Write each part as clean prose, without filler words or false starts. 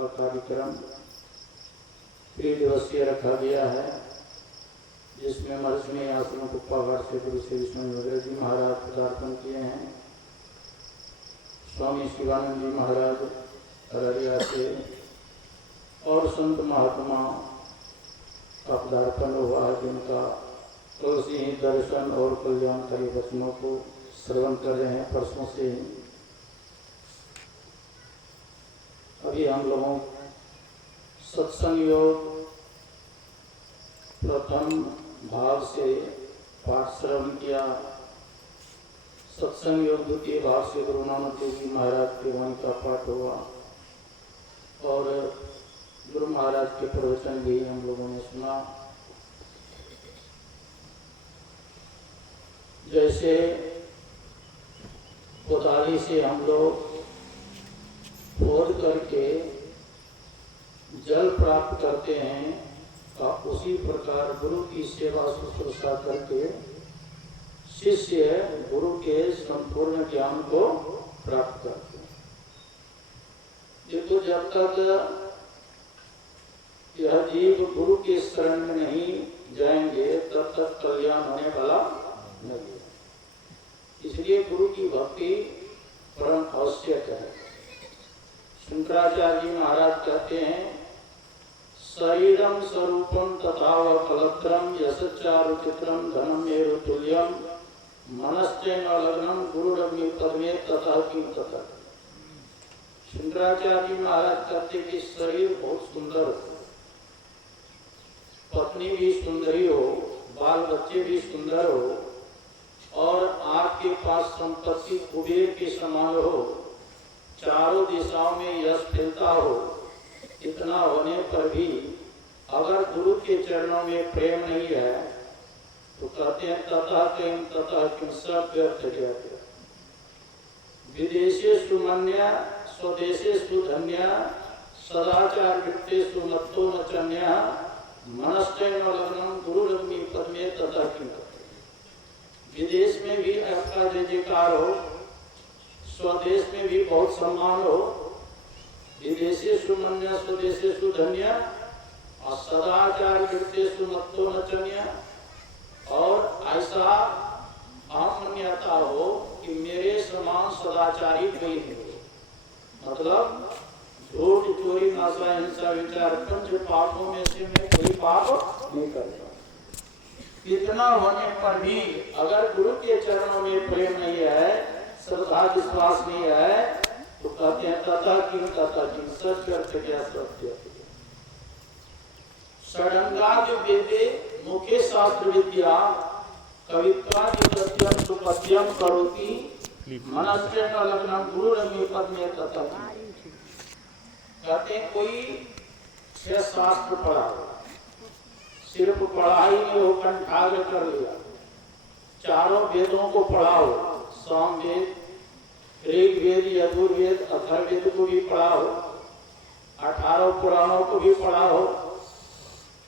का कार्यक्रम 3 दिवसीय रखा गया है, जिसमें मरसमी आश्रम कुप्पाघाट से गुरु श्री विष्णु जी महाराज पदार्पण किए हैं। स्वामी शिवानंद जी महाराज अररिया से और संत महात्मा का पदार्पण हुआ है, जिनका तुलसी ही दर्शन और कल्याणकारी वचनों को श्रवण कर रहे हैं परसों से ही। अभी हम लोगों सत्संग योग प्रथम भाव से पाठ श्रवण किया। सत्संग योग द्वितीय भाव से गुरु नानक देव जी महाराज के वाणी का पाठ हुआ और गुरु महाराज के प्रवचन भी हम लोगों ने सुना। जैसे कोदाली से हम लोग खोद करके जल प्राप्त करते हैं, उसी प्रकार गुरु की सेवा शुश्रूषा करके शिष्य गुरु के संपूर्ण ज्ञान को प्राप्त करते हैं। देखो, जब तक यह जीव गुरु के शरण में नहीं जाएंगे तब तक कल्याण होने वाला नहीं। इसलिए गुरु की भक्ति परम आवश्यक है। शंकराचार्य जी महाराज कहते हैं, शरीरम स्वरूपम तथा फलत्रम यशचारु चित्रम धनम मेरु तुल्यम मनस्तेन लग्नम गुरुरग्नि पद्मे तथा किम तथा। शंकराचार्य जी महाराज कहते कि शरीर बहुत सुंदर हो, पत्नी भी सुंदरी हो, बाल बच्चे भी सुंदर हो और आपके पास संपत्ति कुबेर के समान हो, चारों दिशाओं में यश फैलता हो, इतना होने पर भी अगर गुरु के चरणों में प्रेम नहीं है तो कहते हैं तथा किम सब व्यर्थ जाते। विदेशे सुमन्या स्वदेशे सुधन्या सदाचार वृत्ते सुमत्तो न चन्या मनस्तेन लग्नम गुरुरग्नि पद्मे तथा किम। विदेश में भी आपका जय जयकार हो, स्वदेश में भी बहुत सम्मान हो, विदेशी सुमन्या स्वदेशी सुधन्या और सदाचार वृत्ते सुमत्तो न चन्या। और ऐसा अहमन्यता हो कि मेरे समान सदाचारी कोई नहीं हो। मतलब झूठ चोरी नाशा हिंसा विचार पंच पापों में से मैं कोई पाप नहीं करता। इतना होने पर भी अगर गुरु के चरणों में प्रेम नहीं है, श्रद्धा विश्वास नहीं है, तो कहते हैं तथा किम सत्य अर्थ क्या सत्य। षडंगादि वेदे मुखे शास्त्र विद्या कवित्वादि सत्यम सुपत्यम करोति मनस्तेन लग्नम गुरुरग्नि पद्मे तथा। कहते हैं कोई 6 शास्त्र पढ़ा हो, सिर्फ पढ़ाई में हो कंठाग्र कर लिया, चारों वेदों को पढ़ा हो, सामवेद ऋग्वेद यजुर्वेद अथर्ववेद को भी पढ़ा हो, 18 पुराणों को भी पढ़ा हो,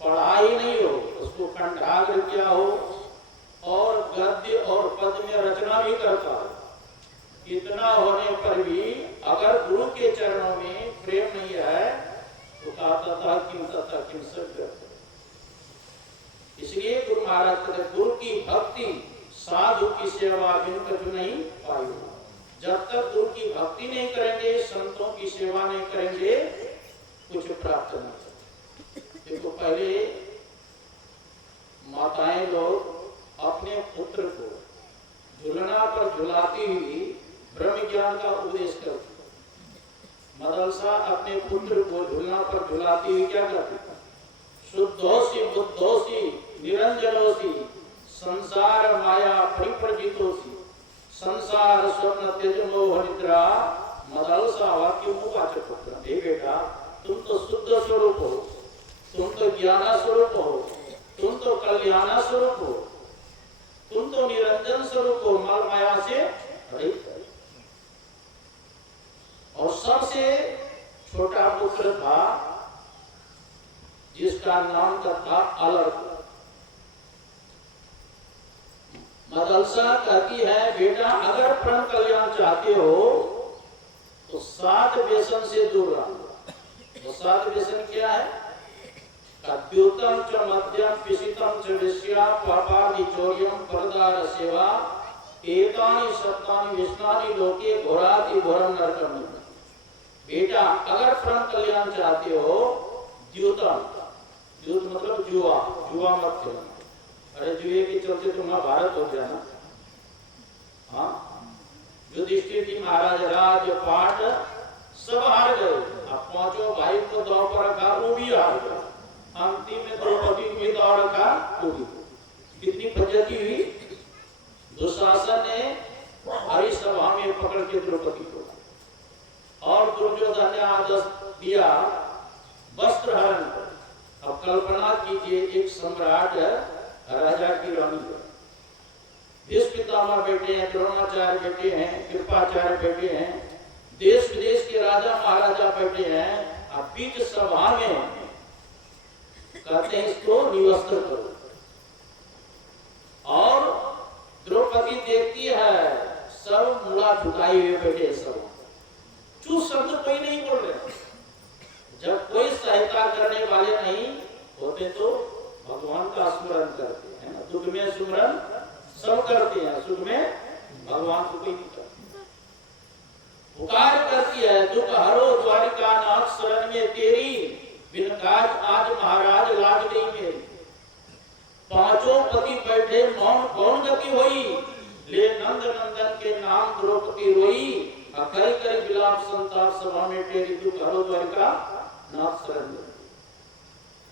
पढ़ाई नहीं हो, उसको कंठाग्र किया हो और गद्य और पद में रचना भी करता हो, इतना होने पर भी अगर गुरु के चरणों में प्रेम नहीं है तो तथा किम सत्य। इसलिए गुरु महाराज कहते गुरु की भक्ति साधु की सेवा बिन कछु नहीं पाई। जब तक गुरु की भक्ति नहीं करेंगे, संतों की सेवा नहीं करेंगे, कुछ प्राप्त नहीं। देखो, पहले माताएं लोग अपने पुत्र को झुलना पर झुलाती हुई ब्रह्म ज्ञान का उपदेश करती। मदरसा अपने पुत्र को झुलना पर झुलाती हुई क्या करती? शुद्धोसी बुद्धोसी निरंजनोसी संसार माया परिप्रजितोसी संसार स्वप्न तेज मोह निद्रा मदरसा वाक्य मुवाचक पुत्र। हे बेटा, तुम तो शुद्ध स्वरूप हो, तुम तो ज्ञान स्वरूप हो, तुम तो कल्याण स्वरूप हो, तुम तो निरंजन स्वरूप हो, माल माया से रहित। और सबसे छोटा पुत्र था जिसका नाम था अलर्क। मदरसा कहती है बेटा, अगर परम कल्याण चाहते हो तो 7 व्यसन से दूर रहो। सात व्यसन क्या है? द्यूतम च मध्यम पिशितम च विष्या पापादि चौर्यम परदार सेवा एतानि सप्तानि व्यसनानि लोके घोराति घोरम नरकम। बेटा अगर परम कल्याण चाहते हो, द्यूतम, द्यूत मतलब जुआ, जुआ मत खेलना। अरे जुए के चलते तो महाभारत हो गया ना। हाँ, युधिष्ठिर जी महाराज राज पाट सब हार गए। अब पांचों भाई को दौड़ पर रखा, वो भी हार गया। अंतिम में द्रौपदी को भी दौड़ रखा, वो भी। कितनी फज्जती हुई। दुशासन ने हरी सभा में पकड़ के द्रौपदी को, और दुर्योधन ने आदेश दिया वस्त्र हरण कर। अब कल्पना कीजिए, एक सम्राट राजा की रानी है, भीष्म पितामह बेटे हैं, द्रोणाचार्य बेटे हैं, कृपाचार्य बेटे हैं, देश विदेश के राजा महाराजा बैठे हैं। अब बीच सभा में कहते हैं इसको निवस्त्र करो। और द्रौपदी देखती है सब मुड़ा झुकाए हुए बैठे, सब चूप शब्द कोई नहीं बोल रहे। जब कोई सहायता करने वाले नहीं होते तो भगवान का स्मरण करते हैं ना। दुख में स्मरण सब करते हैं, सुख में भगवान को कोई नहीं करते। पुकार करती है, दुख हरो द्वारिका नाथ शरण में तेरी, बिन काज आज महाराज लाज गई मेरी। पांचों पति बैठे मौन कौन गति होई, ले नंद नंदन के नाम द्रौपदी रोई। अकल कर विलाप संताप सभा में तेरी, दुख हरो द्वारिका नाथ शरण में।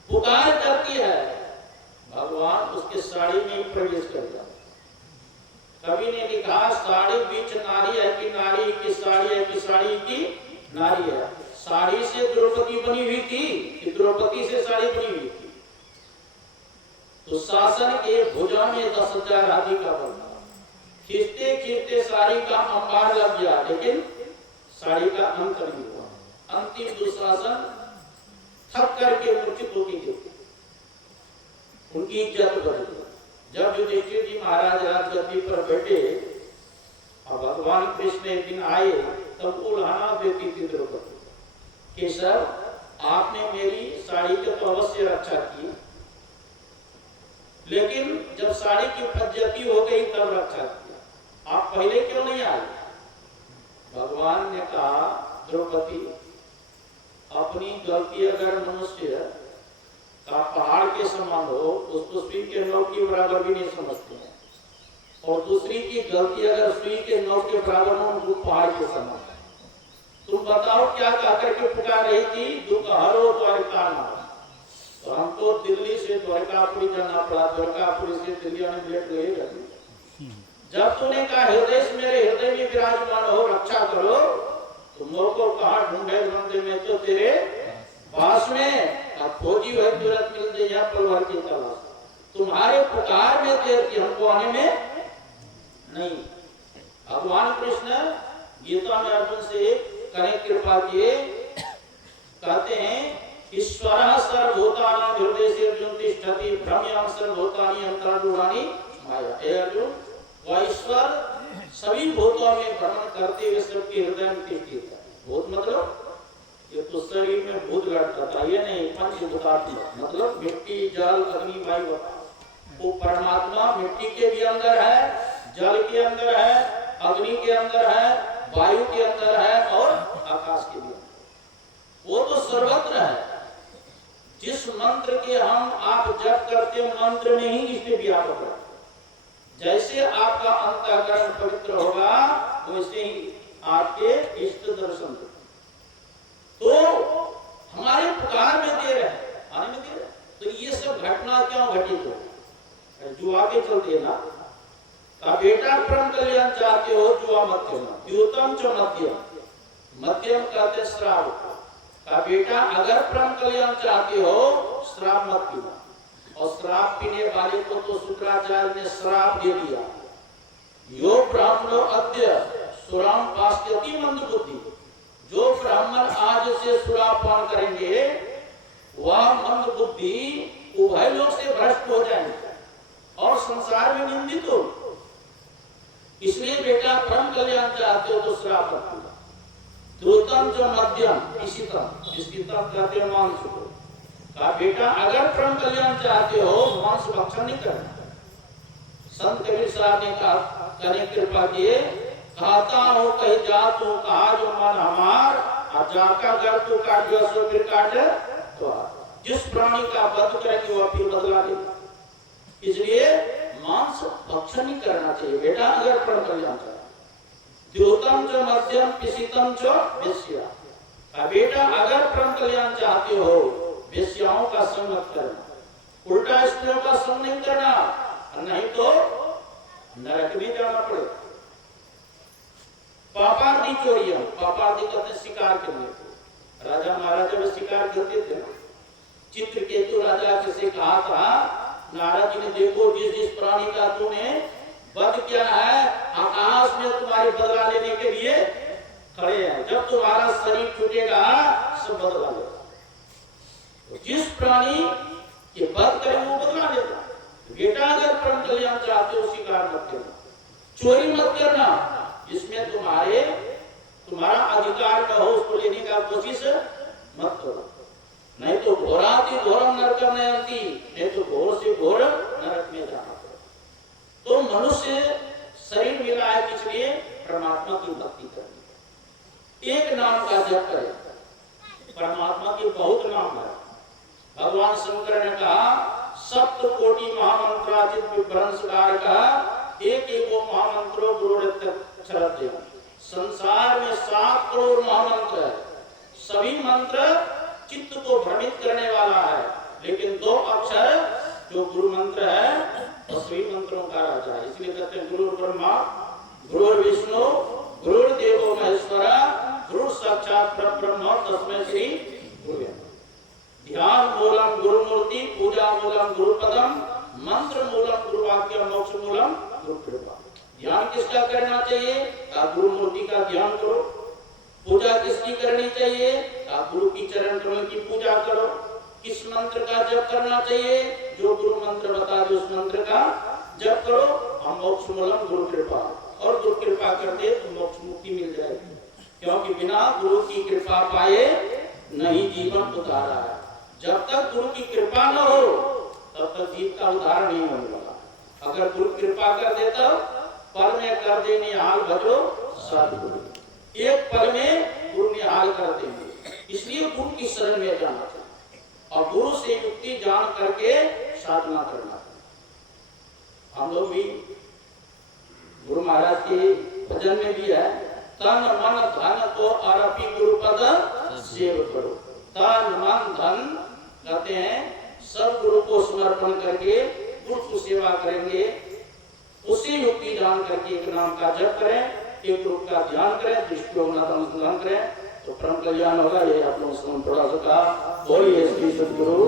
पुकार करती है, भगवान उसके साड़ी में ही प्रवेश कर जाता। कवि ने लिखा, साड़ी बीच नारी है कि नारी की साड़ी है कि साड़ी की नारी है। साड़ी से द्रौपदी बनी हुई थी कि द्रौपदी से साड़ी बनी हुई थी? तो शासन के भुजा में 10,000 हाथी का बल था। खींचते खींचते साड़ी का अंबार लग गया, लेकिन साड़ी का अंत नहीं हुआ। अंतिम दुशासन थक करके मूर्छित होकर गिरे, उनकी इज्जत बढ़ गई। जब युधिष्ठिर जी महाराज राजगद्दी पर बैठे और भगवान कृष्ण एक दिन आए, तब उल्हाना देती थी द्रौपदी कि सर आपने मेरी साड़ी की तो अवश्य रक्षा की, लेकिन जब साड़ी की फज्जती हो गई तब रक्षा किया, आप पहले क्यों नहीं आए? भगवान ने कहा, द्रौपदी अपनी गलती अगर मनुष्य का पहाड़ के समान हो, उसको सुई के नौ के बराबर भी नहीं समझते हैं, और दूसरी की गलती अगर सुई के नौ के बराबर हो, उनको पहाड़ के समान। तुम बताओ क्या कहकर के पुकार रही थी, दुख हरो द्वारिका नाथ। तो हमको दिल्ली से द्वारकापुरी जाना पड़ा, द्वारकापुरी से दिल्ली आने में लेट गए। जब तूने कहा हृदय से मेरे हृदय में विराजमान हो, रक्षा करो, तो मोको कहा ढूंढे ढूंढे में तो तेरे पास में। अब फौजी वही तुरंत मिल जाए यहाँ पलवर की तलाश। तुम्हारे पुकार में देर की, हमको आने में नहीं। भगवान कृष्ण गीता में अर्जुन से करें कृपा किए, कहते हैं ईश्वर सर्वभूतानां हृदय से अर्जुन तिष्ठति भ्रम्यां सर्वभूतानि अंतर्गुणानि माया। हे अर्जुन, वह ईश्वर सभी भूतों में भ्रमण करते हुए सबके हृदय में स्थित है। भूत मतलब ये तो शरीर में भूत लड़ता था, ये नहीं, पंचभूतात्मक मतलब मिट्टी जल अग्नि वायु। वो परमात्मा मिट्टी के भी अंदर है, जल के अंदर है, अग्नि के अंदर है, वायु के अंदर है और आकाश के भी अंदर। वो तो सर्वत्र है। जिस मंत्र के हम आप जप करते हैं, मंत्र में ही इसमें व्यापक है। जैसे आपका अंतःकरण पवित्र होगा, वैसे ही आपके इष्ट दर्शन। तो हमारे पुकार में देर है, आने में देर है। तो ये सब घटना क्यों घटित हो, जो आगे चलते ना। का बेटा परम कल्याण चाहते हो, जुआ मत खेलना। द्यूतम च मध्यम, मध्यम कहते श्राप का। बेटा अगर परम कल्याण चाहते हो, श्राप मत पीना। और श्राप पीने वाले को तो शुक्राचार्य ने श्राप दे दिया, यो ब्राह्मणो अद्य सुराम पास्यति मंद बुद्धि। जो ब्राह्मण आज से सुरापान करेंगे, वह मंद बुद्धि उभय लोक से भ्रष्ट हो जाएंगे और संसार में निंदित हो। इसलिए बेटा परम कल्याण चाहते हो तो श्राप मत पीना। द्रुतम जो मध्यम इशितम, इशितम कहते हैं मांस को। कहा बेटा अगर परम कल्याण चाहते हो मांस भक्षण नहीं करना। संत कबीर साहब ने कहा कने कृपा किए, कहता हूँ कहीं जा तू कहा जो मन हमार, जाका घर तू काट जो सो फिर काट तो जिस प्राणी का वध करेंगे वह फिर बदला देगा। इसलिए मांस भक्षण नहीं करना चाहिए बेटा अगर परम कल्याण चाहते। द्योतम च मध्यम पिशितम च वेश्या, बेटा अगर परम कल्याण चाहते हो वेश्याओं का संग मत करना, उल्टा स्त्रियों का संग नहीं करना, नहीं तो नरक में जाना पड़ेगा। पापादि चोरियां, पापादि कहते शिकार करने को। राजा महाराजा में शिकार करते थे ना। चित्रकेतु राजा से कहा था नारद जी ने देखो जिस जिस प्राणी का तूने वध किया है आकाश में तुम्हारे बदला लेने के लिए खड़े हैं, जब तुम्हारा शरीर छूटेगा सब बदला लेगा। तो जिस प्राणी के वध करे वो बदला लेगा। बेटा अगर परम कल्याण चाहते हो शिकार मत करना, चोरी मत करना, जिसमें तुम्हारा अधिकार न हो उसको लेने का कोशिश मत करो, नहीं तो घोराति घोरम नरकम नयंती, नहीं तो घोर से घोर नरक में जाना पड़ेगा। तो मनुष्य शरीर मिला है किस लिए? परमात्मा की भक्ति करनी, एक नाम का जप करे। परमात्मा के बहुत नाम है। भगवान शंकर ने कहा सप्त कोटि महामंत्राचित विभ्रंशकार का एक वो महामंत्रो गुरुरत्न। संसार में 7 करोड़ महामंत्र है, सभी मंत्र चित्त को भ्रमित करने वाला है, लेकिन 2 अक्षर जो गुरु मंत्र है वो सभी मंत्रों का राजा है। इसलिए कहते हैं गुरु ब्रह्मा गुरु विष्णु गुरु देवो महेश्वर गुरु साक्षात परब्रह्म तस्मै श्री गुरुवे। ध्यान मूलम गुरु मूर्ति, पूजा मूलम गुरु पदम, मंत्र मूलम गुरु वाक्य, मोक्ष मूलम गुरु कृपा। ध्यान किसका करना चाहिए? गुरु मूर्ति का ध्यान करो। पूजा किसकी करनी चाहिए? गुरु की चरण कमल की पूजा करो। किस मंत्र का जप करना चाहिए? जो गुरु मंत्र बता दे उस मंत्र का जप करो। हम मोक्ष मूलम गुरु कृपा, और गुरु कृपा कर दे तो मोक्ष मुक्ति मिल जाएगी, क्योंकि बिना गुरु की कृपा पाए नहीं जीवन उतारा है। जब तक गुरु की कृपा न हो तब तक जीव का उद्धार नहीं होने वाला। अगर गुरु कृपा कर देता पल में कर देने हाल भजो सद्गुरु, एक पल में गुरु निहाल कर देंगे। इसलिए गुरु की शरण में जाना चाहिए और गुरु से युक्ति जान करके साधना करना चाहिए। हम लोग भी गुरु महाराज के भजन में भी है तन मन धन को अर्पी गुरु पद सेव करो। तन मन धन कहते हैं सब गुरु को समर्पण करके गुरु की सेवा करेंगे, उसी युक्ति जान करके एक नाम का जप करें, एक रूप का ध्यान करें, दृष्टियों का अनुसंधान करें तो परम कल्याण होगा। ये आप लोगों से थोड़ा सा कहा। बोलिए श्री सद्गुरु।